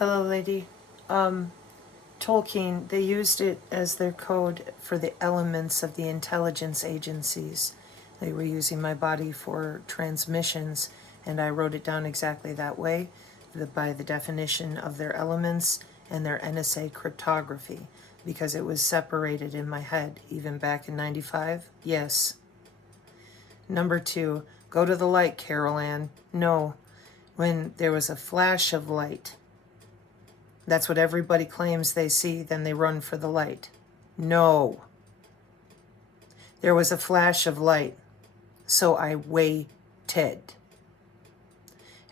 Hello, lady. Um, Tolkien, they used it as their code for the elements of the intelligence agencies. They were using my body for transmissions, and I wrote it down exactly that way, by the definition of their elements and their NSA cryptography, because it was separated in my head, even back in 95. Yes. Number 2, go to the light, Carol Ann. No, when there was a flash of light. That's what everybody claims they see, then they run for the light. No. There was a flash of light, so I waited.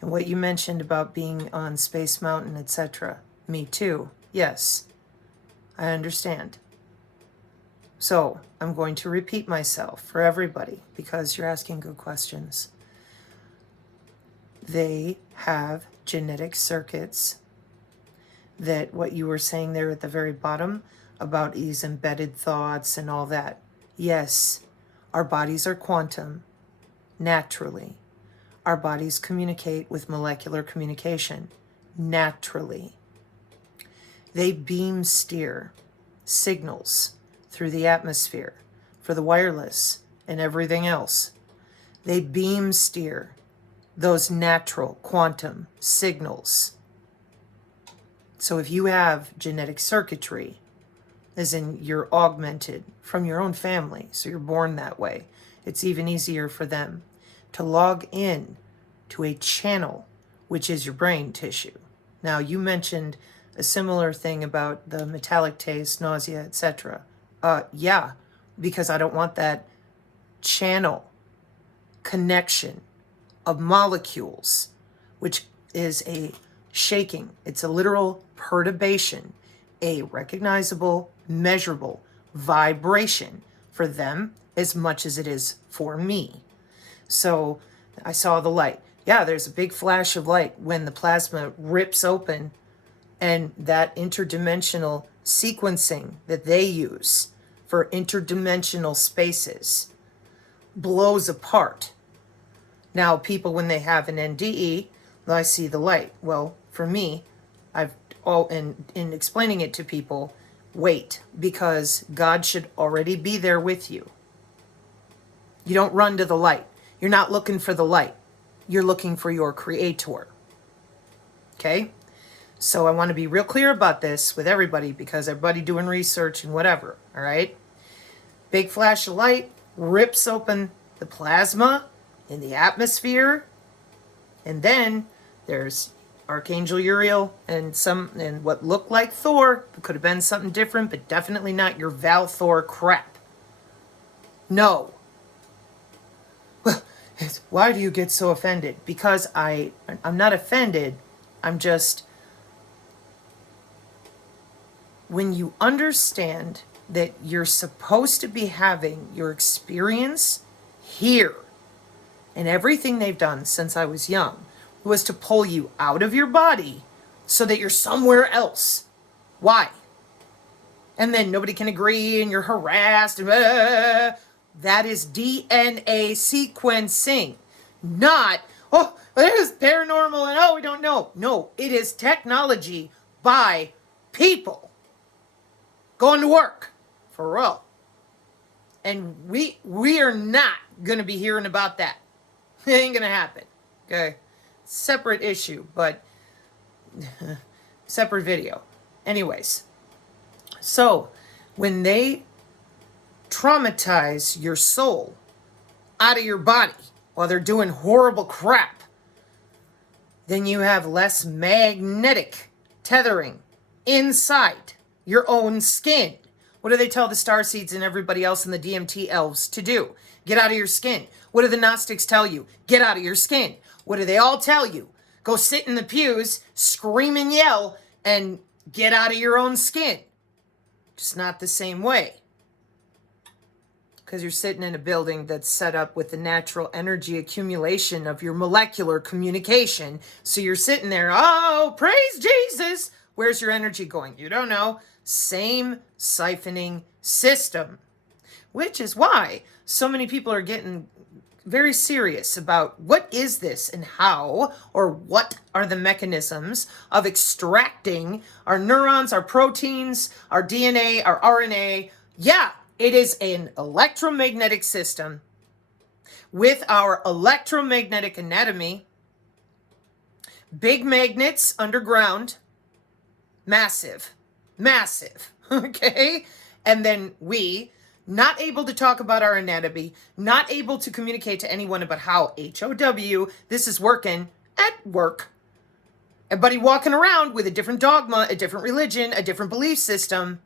And what you mentioned about being on Space Mountain, etc., me too. Yes, I understand. So I'm going to repeat myself for everybody because you're asking good questions. They have genetic circuits that what you were saying there at the very bottom about these embedded thoughts and all that. Yes, our bodies are quantum, naturally. Our bodies communicate with molecular communication, naturally. They beam steer signals through the atmosphere for the wireless and everything else. They beam steer those natural quantum signals. So if you have genetic circuitry, as in you're augmented from your own family, so you're born that way, it's even easier for them to log in to a channel, which is your brain tissue. Now, you mentioned a similar thing about the metallic taste, nausea, etc. Yeah, because I don't want that channel connection of molecules, which is a shaking. It's a literal perturbation, a recognizable, measurable vibration for them as much as it is for me. So I saw the light. Yeah, there's a big flash of light when the plasma rips open, and that interdimensional sequencing that they use for interdimensional spaces blows apart. Now, people, when they have an NDE, I see the light. Well, for me, in explaining it to people, wait, because God should already be there with you. You don't run to the light. You're not looking for the light. You're looking for your creator. Okay? So I want to be real clear about this with everybody, because everybody doing research and whatever, all right? Big flash of light rips open the plasma in the atmosphere, and then there's Archangel Uriel and what looked like Thor. It could have been something different, but definitely not your Val Thor crap. No. Why do you get so offended? Because I'm not offended. I'm just, when you understand that you're supposed to be having your experience here, and everything they've done since I was young was to pull you out of your body so that you're somewhere else. Why? And then nobody can agree and you're harassed. And, that is DNA sequencing, not, oh, there's paranormal and we don't know. No, it is technology by people going to work for real. And we are not going to be hearing about that. It ain't going to happen. Okay? Separate issue, but separate video. Anyways, so when they traumatize your soul out of your body while they're doing horrible crap, then you have less magnetic tethering inside your own skin. What do they tell the starseeds and everybody else in the DMT elves to do? Get out of your skin. What do the Gnostics tell you? Get out of your skin. What do they all tell you? Go sit in the pews, scream and yell, and get out of your own skin. Just not the same way. Because you're sitting in a building that's set up with the natural energy accumulation of your molecular communication. So you're sitting there, oh, praise Jesus. Where's your energy going? You don't know. Same siphoning system. Which is why so many people are getting very serious about what is this and how, or what are the mechanisms of extracting our neurons, our proteins, our DNA, our RNA. Yeah, it is an electromagnetic system with our electromagnetic anatomy, big magnets underground, massive, massive, okay? And then we, not able to talk about our anatomy, not able to communicate to anyone about how HOW this is working at work. Everybody walking around with a different dogma, a different religion, a different belief system,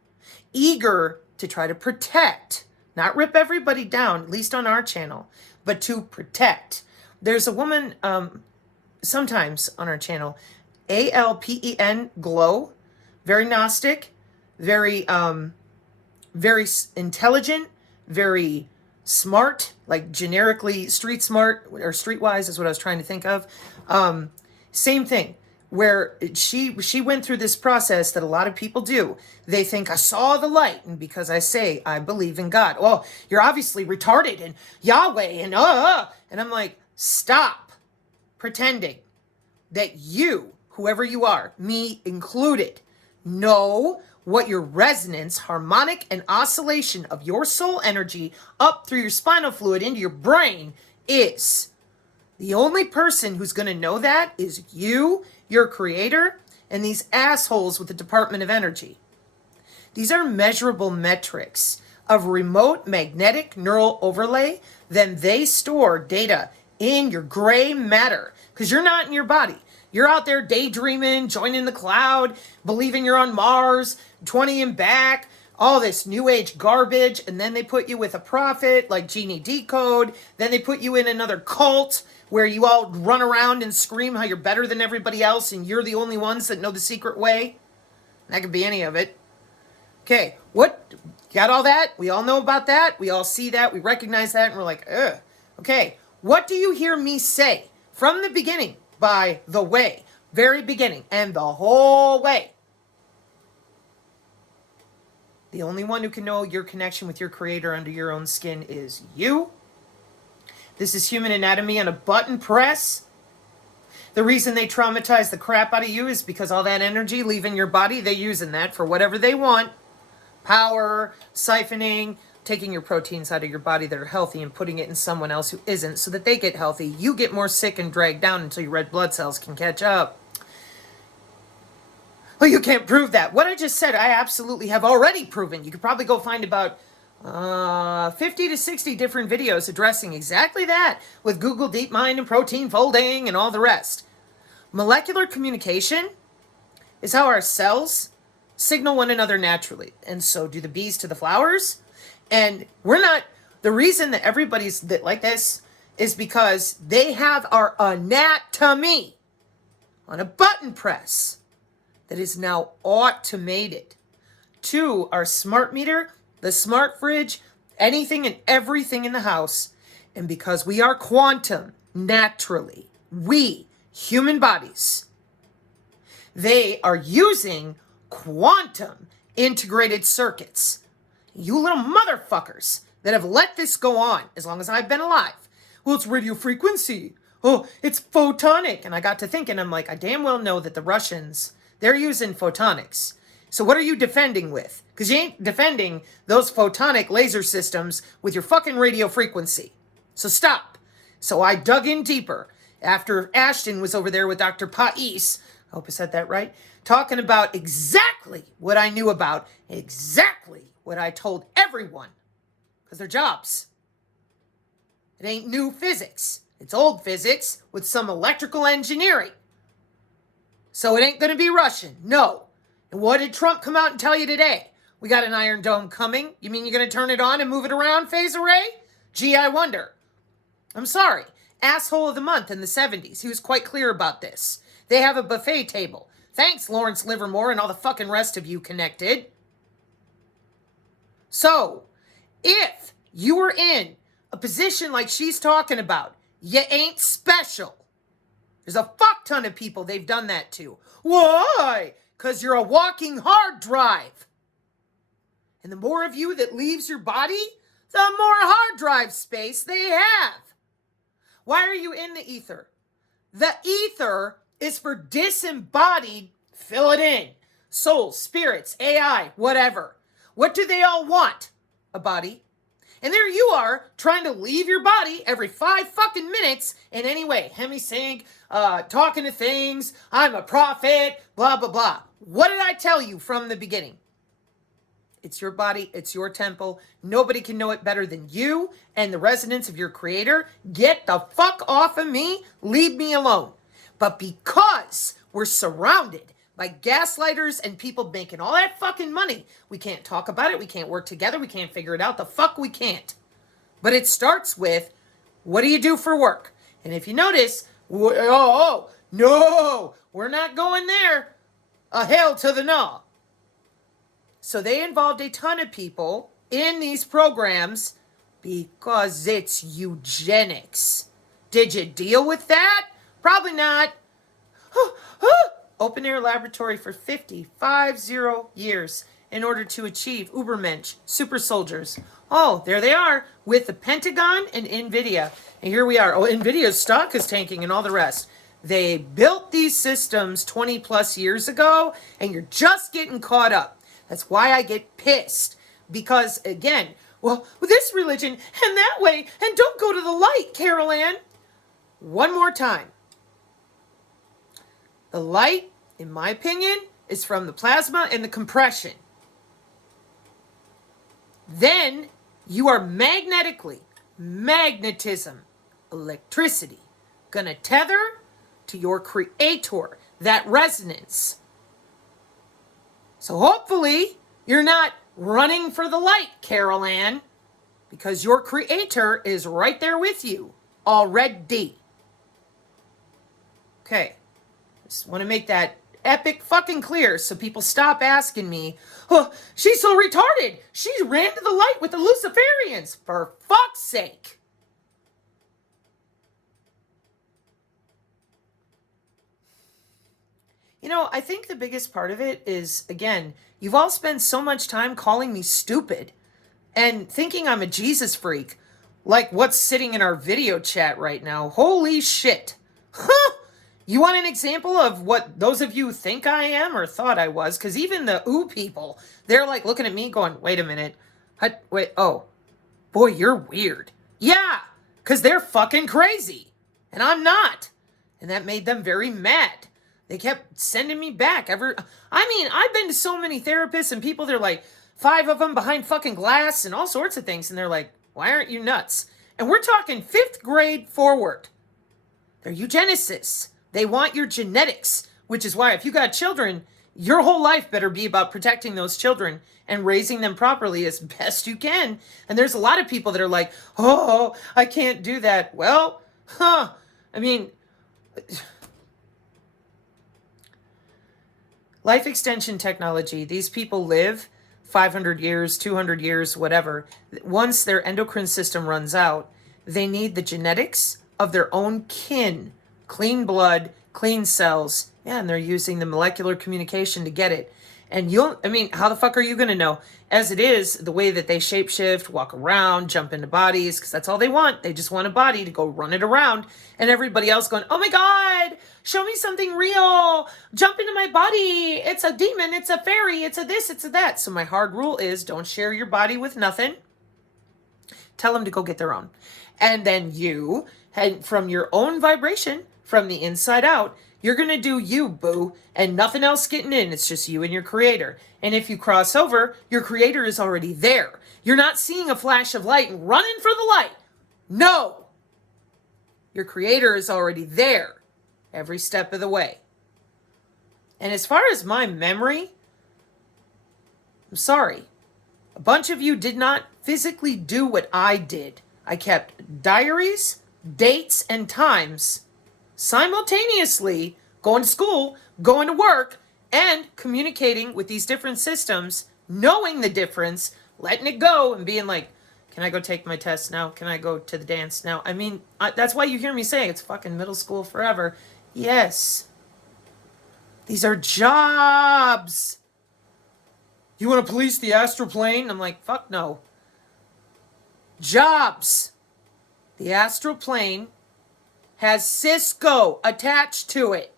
eager to try to protect, not rip everybody down, at least on our channel, but to protect. There's a woman sometimes on our channel, ALPEN, Glow, very Gnostic, very intelligent, very smart, like generically street smart or streetwise is what I was trying to think of. Same thing, where she went through this process that a lot of people do. They think, I saw the light, and because I say I believe in God, well, you're obviously retarded and Yahweh and I'm like, stop pretending that you, whoever you are, me included, know what your resonance, harmonic, and oscillation of your soul energy up through your spinal fluid into your brain is. The only person who's going to know that is you, your creator, and these assholes with the Department of Energy. These are measurable metrics of remote magnetic neural overlay. Then they store data in your gray matter because you're not in your body. You're out there daydreaming, joining the cloud, believing you're on Mars, 20 and back, all this new age garbage. And then they put you with a prophet like Genie Decode. Then they put you in another cult where you all run around and scream how you're better than everybody else and you're the only ones that know the secret way. That could be any of it. Okay, what? Got all that? We all know about that. We all see that. We recognize that. And we're like, ugh. Okay, what do you hear me say from the beginning? By the way, very beginning and the whole way. The only one who can know your connection with your creator under your own skin is you. This is human anatomy on a button press. The reason they traumatize the crap out of you is because all that energy leaving your body, they're using that for whatever they want. Power, siphoning, taking your proteins out of your body that are healthy and putting it in someone else who isn't so that they get healthy. You get more sick and dragged down until your red blood cells can catch up. Well, you can't prove that. What I just said, I absolutely have already proven. You could probably go find about 50 to 60 different videos addressing exactly that with Google DeepMind and protein folding and all the rest. Molecular communication is how our cells signal one another naturally. And so do the bees to the flowers. And we're not, the reason that everybody's that like this is because they have our anatomy on a button press that is now automated to our smart meter, the smart fridge, anything and everything in the house. And because we are quantum naturally, we, human bodies, they are using quantum integrated circuits. You little motherfuckers that have let this go on as long as I've been alive. Well, it's radio frequency. Oh, it's photonic. And I got to thinking, I'm like, I damn well know that the Russians, they're using photonics. So what are you defending with? Because you ain't defending those photonic laser systems with your fucking radio frequency. So stop. So I dug in deeper after Ashton was over there with Dr. Pais, I hope I said that right, talking about exactly what I knew about, exactly what I told everyone, because they're jobs. It ain't new physics. It's old physics with some electrical engineering. So it ain't going to be Russian. No. And what did Trump come out and tell you today? We got an Iron Dome coming. You mean you're going to turn it on and move it around, phase array? Gee, I wonder. I'm sorry. Asshole of the month in the 70s. He was quite clear about this. They have a buffet table. Thanks, Lawrence Livermore and all the fucking rest of you connected. So, if you were in a position like she's talking about, you ain't special. There's a fuck ton of people they've done that to. Why? Because you're a walking hard drive. And the more of you that leaves your body, the more hard drive space they have. Why are you in the ether? The ether is for disembodied, fill it in, souls, spirits, AI, whatever. What do they all want? A body. And there you are, trying to leave your body every 5 fucking minutes in any way. Hemisync, talking to things, I'm a prophet, blah, blah, blah. What did I tell you from the beginning? It's your body, it's your temple. Nobody can know it better than you and the residents of your creator. Get the fuck off of me, leave me alone. But because we're surrounded by gaslighters and people making all that fucking money, we can't talk about it, we can't work together, we can't figure it out. The fuck we can't. But it starts with, what do you do for work? And if you notice, no, we're not going there. A hail to the no. So they involved a ton of people in these programs because it's eugenics. Did you deal with that? Probably not. Open air laboratory for 50 years in order to achieve Ubermensch, super soldiers. Oh, there they are with the Pentagon and NVIDIA. And here we are. Oh, NVIDIA's stock is tanking and all the rest. They built these systems 20 plus years ago and you're just getting caught up. That's why I get pissed. Because, again, well, this religion and that way, and don't go to the light, Carol Ann. One more time. The light, in my opinion, is from the plasma and the compression. Then you are magnetism, electricity, gonna tether to your creator, that resonance. So hopefully you're not running for the light, Carol Ann, because your creator is right there with you already. Okay, just want to make that epic fucking clear so people stop asking me, oh, she's so retarded. She ran to the light with the Luciferians. For fuck's sake. You know, I think the biggest part of it is, again, you've all spent so much time calling me stupid and thinking I'm a Jesus freak, like what's sitting in our video chat right now. Holy shit. Huh? You want an example of what those of you think I am or thought I was? Because even the ooh people, they're like looking at me going, wait a minute. Wait, oh, boy, you're weird. Yeah, because they're fucking crazy. And I'm not. And that made them very mad. They kept sending me back. I've been to so many therapists and people, they're like, 5 of them behind fucking glass and all sorts of things. And they're like, why aren't you nuts? And we're talking 5th grade forward. They're eugenicists. They want your genetics, which is why if you got children, your whole life better be about protecting those children and raising them properly as best you can. And there's a lot of people that are like, oh, I can't do that. Well, life extension technology, these people live 500 years, 200 years, whatever. Once their endocrine system runs out, they need the genetics of their own kin. Clean blood, clean cells. Yeah, and they're using the molecular communication to get it. And how the fuck are you going to know? As it is, the way that they shapeshift, walk around, jump into bodies, because that's all they want. They just want a body to go run it around. And everybody else going, oh my God, show me something real. Jump into my body. It's a demon. It's a fairy. It's a this. It's a that. So my hard rule is don't share your body with nothing. Tell them to go get their own. And then you, from your own vibration, from the inside out, you're going to do you, boo, and nothing else getting in. It's just you and your creator. And if you cross over, your creator is already there. You're not seeing a flash of light and running for the light. No. Your creator is already there every step of the way. And as far as my memory, I'm sorry. A bunch of you did not physically do what I did. I kept diaries, dates, and times simultaneously going to school, going to work, and communicating with these different systems, knowing the difference, letting it go, and being like, can I go take my test now? Can I go to the dance now? That's why you hear me say it's fucking middle school forever. Yes. These are jobs. You want to police the astral plane? I'm like, fuck no. Jobs. The astral plane has Cisco attached to it.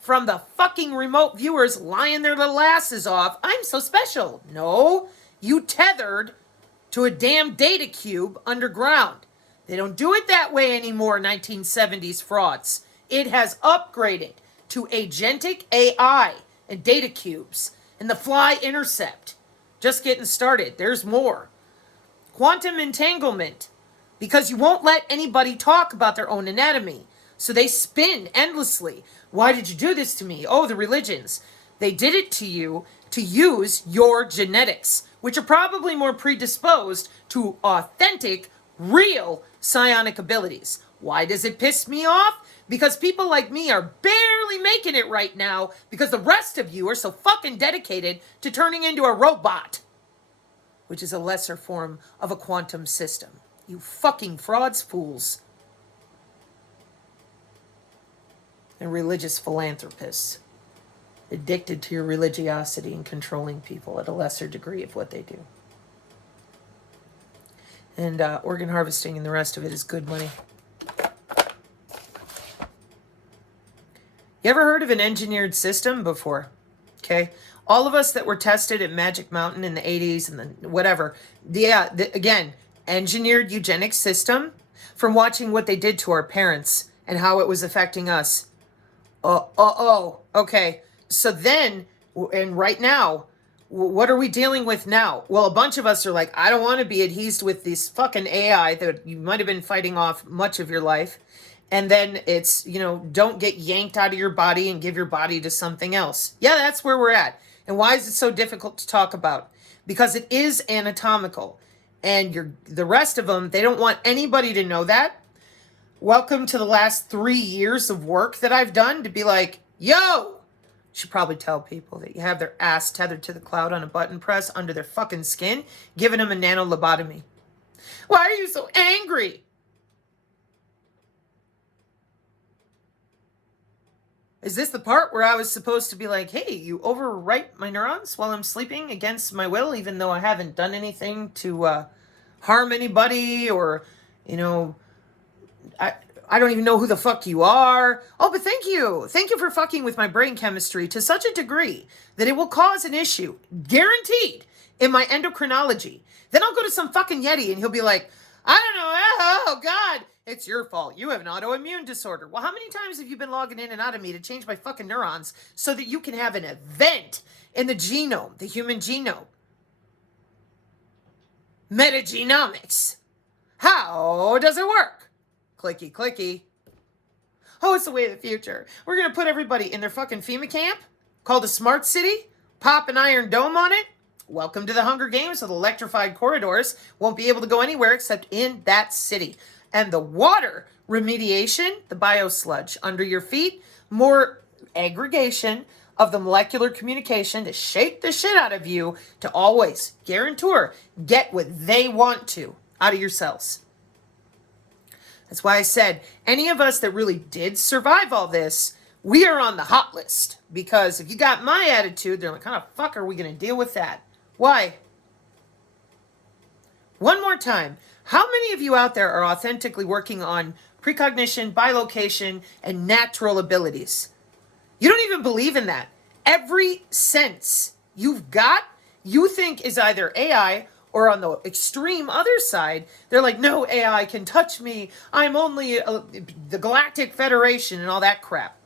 From the fucking remote viewers lying their little asses off. I'm so special. No, you tethered to a damn data cube underground. They don't do it that way anymore, 1970s frauds. It has upgraded to agentic AI and data cubes and the fly intercept. Just getting started. There's more. Quantum entanglement. Because you won't let anybody talk about their own anatomy. So they spin endlessly. Why did you do this to me? Oh, the religions. They did it to you to use your genetics, which are probably more predisposed to authentic, real psionic abilities. Why does it piss me off? Because people like me are barely making it right now because the rest of you are so fucking dedicated to turning into a robot, which is a lesser form of a quantum system. You fucking frauds, fools. And religious philanthropists, addicted to your religiosity and controlling people at a lesser degree of what they do. And organ harvesting and the rest of it is good money. You ever heard of an engineered system before? Okay. All of us that were tested at Magic Mountain in the 80s and the whatever. Yeah, again, engineered eugenic system from watching what they did to our parents and how it was affecting us. Okay. So then, and right now, what are we dealing with now? Well, a bunch of us are like, I don't want to be adhesed with this fucking AI that you might have been fighting off much of your life. And then it's, don't get yanked out of your body and give your body to something else. Yeah, that's where we're at. And why is it so difficult to talk about? Because it is anatomical. And the rest of them, they don't want anybody to know that. Welcome to the last 3 years of work that I've done to be like, yo, should probably tell people that you have their ass tethered to the cloud on a button press under their fucking skin, giving them a nano-lobotomy. Why are you so angry? Is this the part where I was supposed to be like, hey, you overwrite my neurons while I'm sleeping against my will, even though I haven't done anything to harm anybody or, I don't even know who the fuck you are. Oh, but thank you. Thank you for fucking with my brain chemistry to such a degree that it will cause an issue, guaranteed, in my endocrinology. Then I'll go to some fucking Yeti and he'll be like, I don't know. Oh, God. It's your fault. You have an autoimmune disorder. Well, how many times have you been logging in and out of me to change my fucking neurons so that you can have an event in the genome, the human genome? Metagenomics. How does it work? Clicky, clicky. Oh, it's the way of the future. We're going to put everybody in their fucking FEMA camp called a smart city, pop an iron dome on it. Welcome to the Hunger Games with electrified corridors. Won't be able to go anywhere except in that city. And the water remediation, the biosludge under your feet, more aggregation of the molecular communication to shake the shit out of you to always guarantor get what they want to out of your cells. That's why I said any of us that really did survive all this, we are on the hot list. Because if you got my attitude, they're like, how the fuck are we going to deal with that? Why? One more time. How many of you out there are authentically working on precognition, bilocation, and natural abilities? You don't even believe in that. Every sense you've got, you think is either AI or on the extreme other side, they're like, no AI can touch me. I'm only the Galactic Federation and all that crap.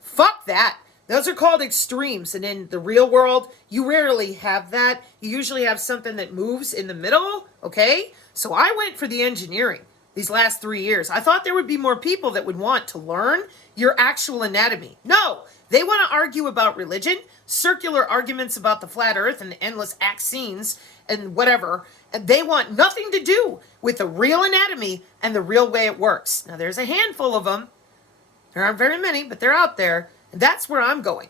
Fuck that. Those are called extremes. And in the real world, you rarely have that. You usually have something that moves in the middle, okay? So I went for the engineering these last 3 years. I thought there would be more people that would want to learn your actual anatomy. No, they want to argue about religion, circular arguments about the flat earth and the endless axes and whatever. And they want nothing to do with the real anatomy and the real way it works. Now, there's a handful of them. There aren't very many, but they're out there. And that's where I'm going.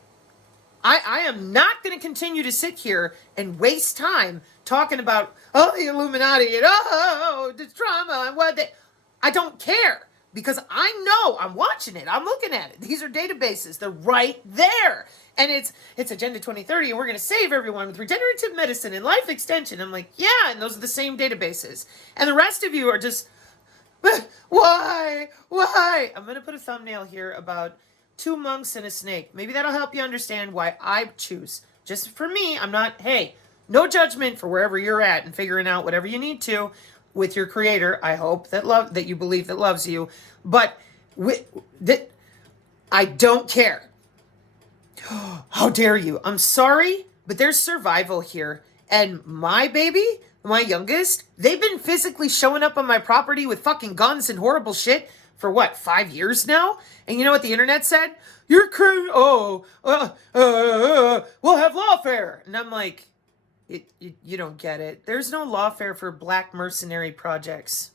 I am not going to continue to sit here and waste time talking about, oh, the Illuminati and oh, the trauma and what they... I don't care because I know I'm watching it. I'm looking at it. These are databases. They're right there. And it's Agenda 2030 and we're going to save everyone with regenerative medicine and life extension. I'm like, yeah, and those are the same databases. And the rest of you are just, Why? Why? I'm going to put a thumbnail here about 2 monks and a snake. Maybe that'll help you understand why I choose. Just for me, I'm not, hey, no judgment for wherever you're at and figuring out whatever you need to with your creator. I hope that you believe that loves you. But that I don't care. How dare you? I'm sorry, but there's survival here. And my baby, my youngest, they've been physically showing up on my property with fucking guns and horrible shit for what, 5 years now? And you know what the internet said? You're crazy. We'll have lawfare. And I'm like, you don't get it. There's no lawfare for black mercenary projects.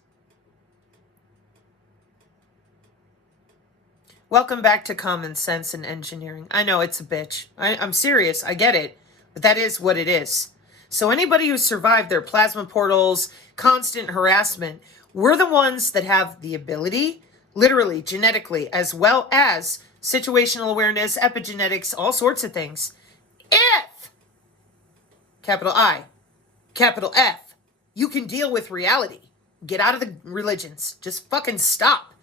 Welcome back to Common Sense and Engineering. I know it's a bitch. I'm serious. I get it. But that is what it is. So anybody who survived their plasma portals, constant harassment, we're the ones that have the ability, literally, genetically, as well as situational awareness, epigenetics, all sorts of things. If, capital I, capital F, you can deal with reality. Get out of the religions. Just fucking stop.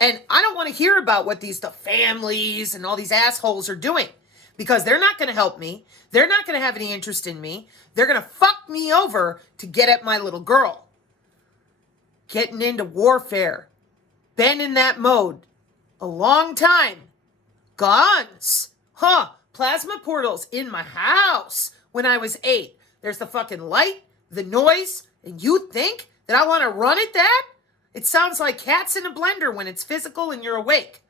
And I don't want to hear about what the families and all these assholes are doing. Because they're not going to help me. They're not going to have any interest in me. They're going to fuck me over to get at my little girl. Getting into warfare. Been in that mode a long time. Guns. Plasma portals in my house when I was 8. There's the fucking light, the noise, and you think that I want to run at that? It sounds like cats in a blender when it's physical and you're awake.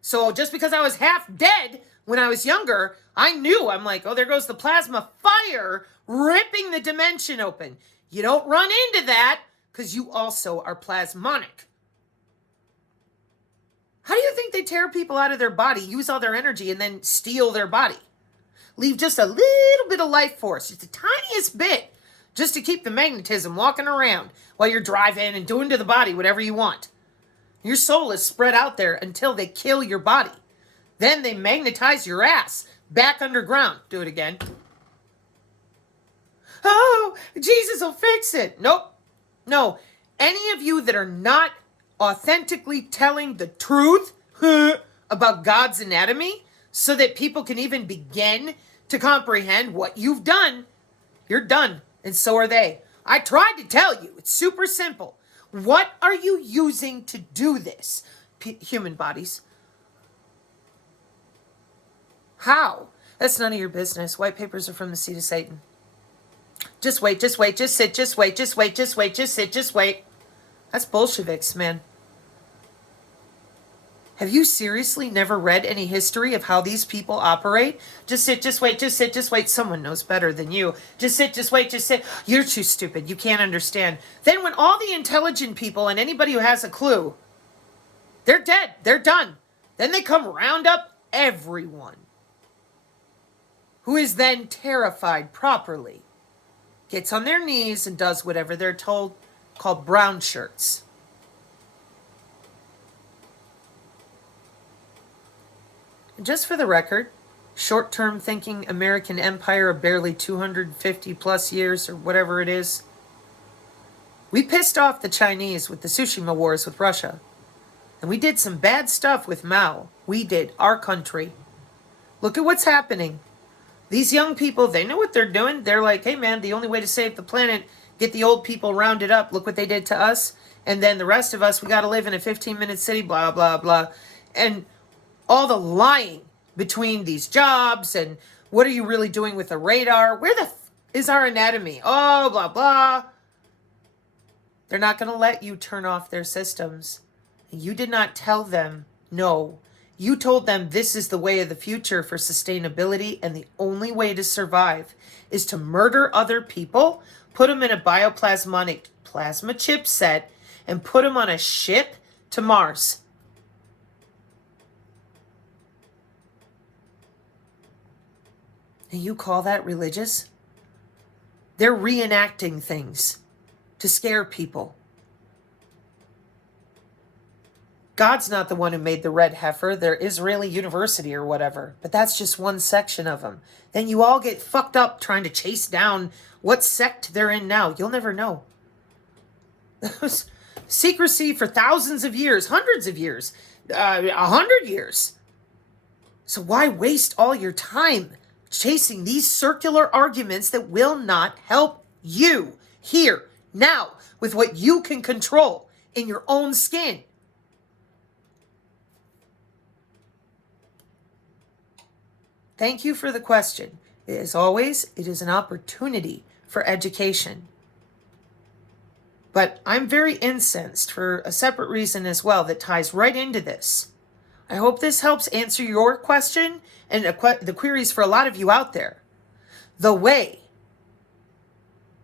So just because I was half dead when I was younger, I knew. I'm like, oh, there goes the plasma fire ripping the dimension open. You don't run into that because you also are plasmonic. How do you think they tear people out of their body, use all their energy, and then steal their body? Leave just a little bit of life force, just the tiniest bit, just to keep the magnetism walking around while you're driving and doing to the body whatever you want. Your soul is spread out there until they kill your body. Then they magnetize your ass back underground. Do it again. Oh, Jesus will fix it. Nope. No. Any of you that are not authentically telling the truth about God's anatomy so that people can even begin to comprehend what you've done, you're done. And so are they. I tried to tell you. It's super simple. What are you using to do this? Human bodies. How? That's none of your business. White papers are from the seed of Satan. Just wait, just wait, just sit, just wait, just wait, just wait, just sit, just wait. That's Bolsheviks, man. Have you seriously never read any history of how these people operate? Just sit, just wait, just sit, just wait. Someone knows better than you. Just sit, just wait, just sit. You're too stupid. You can't understand. Then when all the intelligent people and anybody who has a clue, they're dead. They're done. Then they come round up everyone who is then terrified properly, gets on their knees and does whatever they're told, called brown shirts. Just for the record, short-term thinking American empire of barely 250 plus years or whatever it is, we pissed off the Chinese with the Tsushima Wars with Russia. And we did some bad stuff with Mao. We did, our country. Look at what's happening. These young people, they know what they're doing. They're like, hey man, the only way to save the planet, get the old people rounded up. Look what they did to us. And then the rest of us, we got to live in a 15-minute city, blah, blah, blah. And all the lying between these jobs and what are you really doing with the radar? Where the is our anatomy? Oh, blah, blah. They're not going to let you turn off their systems. You did not tell them no. You told them this is the way of the future for sustainability, and the only way to survive is to murder other people, put them in a bioplasmonic plasma chipset, and put them on a ship to Mars. And you call that religious? They're reenacting things to scare people. God's not the one who made the red heifer. They're Israeli University or whatever. But that's just one section of them. Then you all get fucked up trying to chase down what sect they're in now. You'll never know. secrecy for thousands of years, hundreds of years, 100 years. So why waste all your time chasing these circular arguments that will not help you here, now, with what you can control in your own skin? Thank you for the question. As always, it is an opportunity for education. But I'm very incensed for a separate reason as well that ties right into this. I hope this helps answer your question and the queries for a lot of you out there. The way.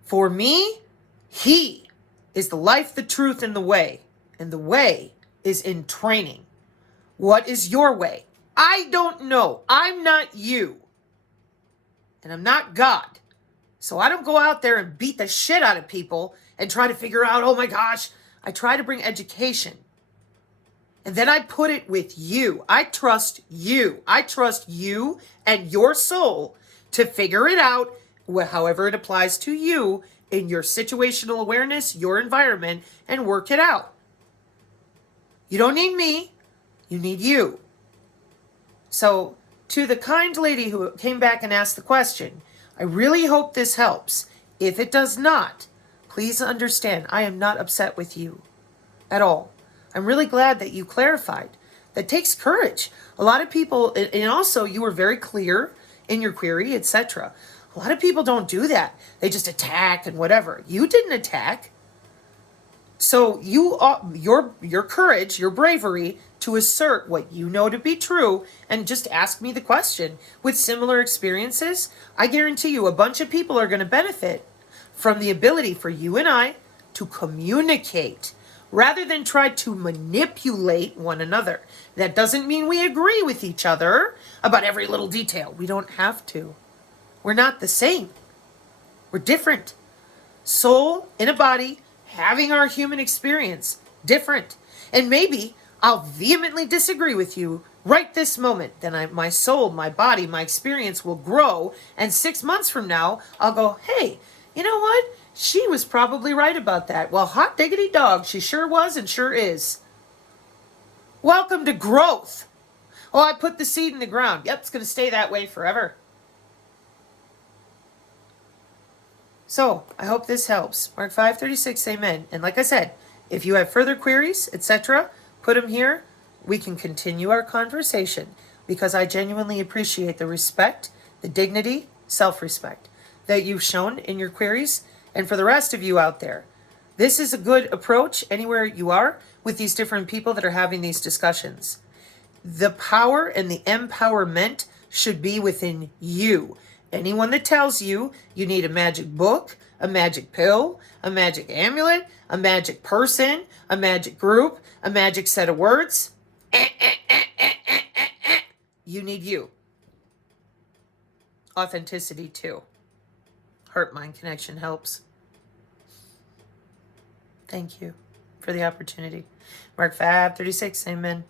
For me, he is the life, the truth, and the way. And the way is in training. What is your way? I don't know. I'm not you. And I'm not God. So I don't go out there and beat the shit out of people and try to figure out, oh my gosh. I try to bring education. And then I put it with you. I trust you. I trust you and your soul to figure it out, however it applies to you in your situational awareness, your environment, and work it out. You don't need me. You need you. So, to the kind lady who came back and asked the question, I really hope this helps. If it does not, please understand I am not upset with you at all. I'm really glad that you clarified. That takes courage. A lot of people, and also you were very clear in your query, etc. A lot of people don't do that. They just attack and whatever. You didn't attack. So your courage, your bravery to assert what you know to be true and just ask me the question with similar experiences, I guarantee you a bunch of people are going to benefit from the ability for you and I to communicate rather than try to manipulate one another. That doesn't mean we agree with each other about every little detail. We don't have to. We're not the same. We're different. Soul in a body, having our human experience, different. And maybe I'll vehemently disagree with you right this moment. Then my soul, my body, my experience will grow. And 6 months from now, I'll go, hey, you know what? She was probably right about that. Well, hot diggity dog, she sure was and sure is. Welcome to growth. Oh, I put the seed in the ground. Yep, it's going to stay that way forever. So, I hope this helps. Mark 5:36, amen. And like I said, if you have further queries, etc., put them here. We can continue our conversation because I genuinely appreciate the respect, the dignity, self-respect that you've shown in your queries. And for the rest of you out there, this is a good approach anywhere you are with these different people that are having these discussions. The power and the empowerment should be within you. Anyone that tells you you need a magic book, a magic pill, a magic amulet, a magic person, a magic group, a magic set of words, you need you. Authenticity too. Heart-mind connection helps. Thank you for the opportunity. Mark 5:36, amen.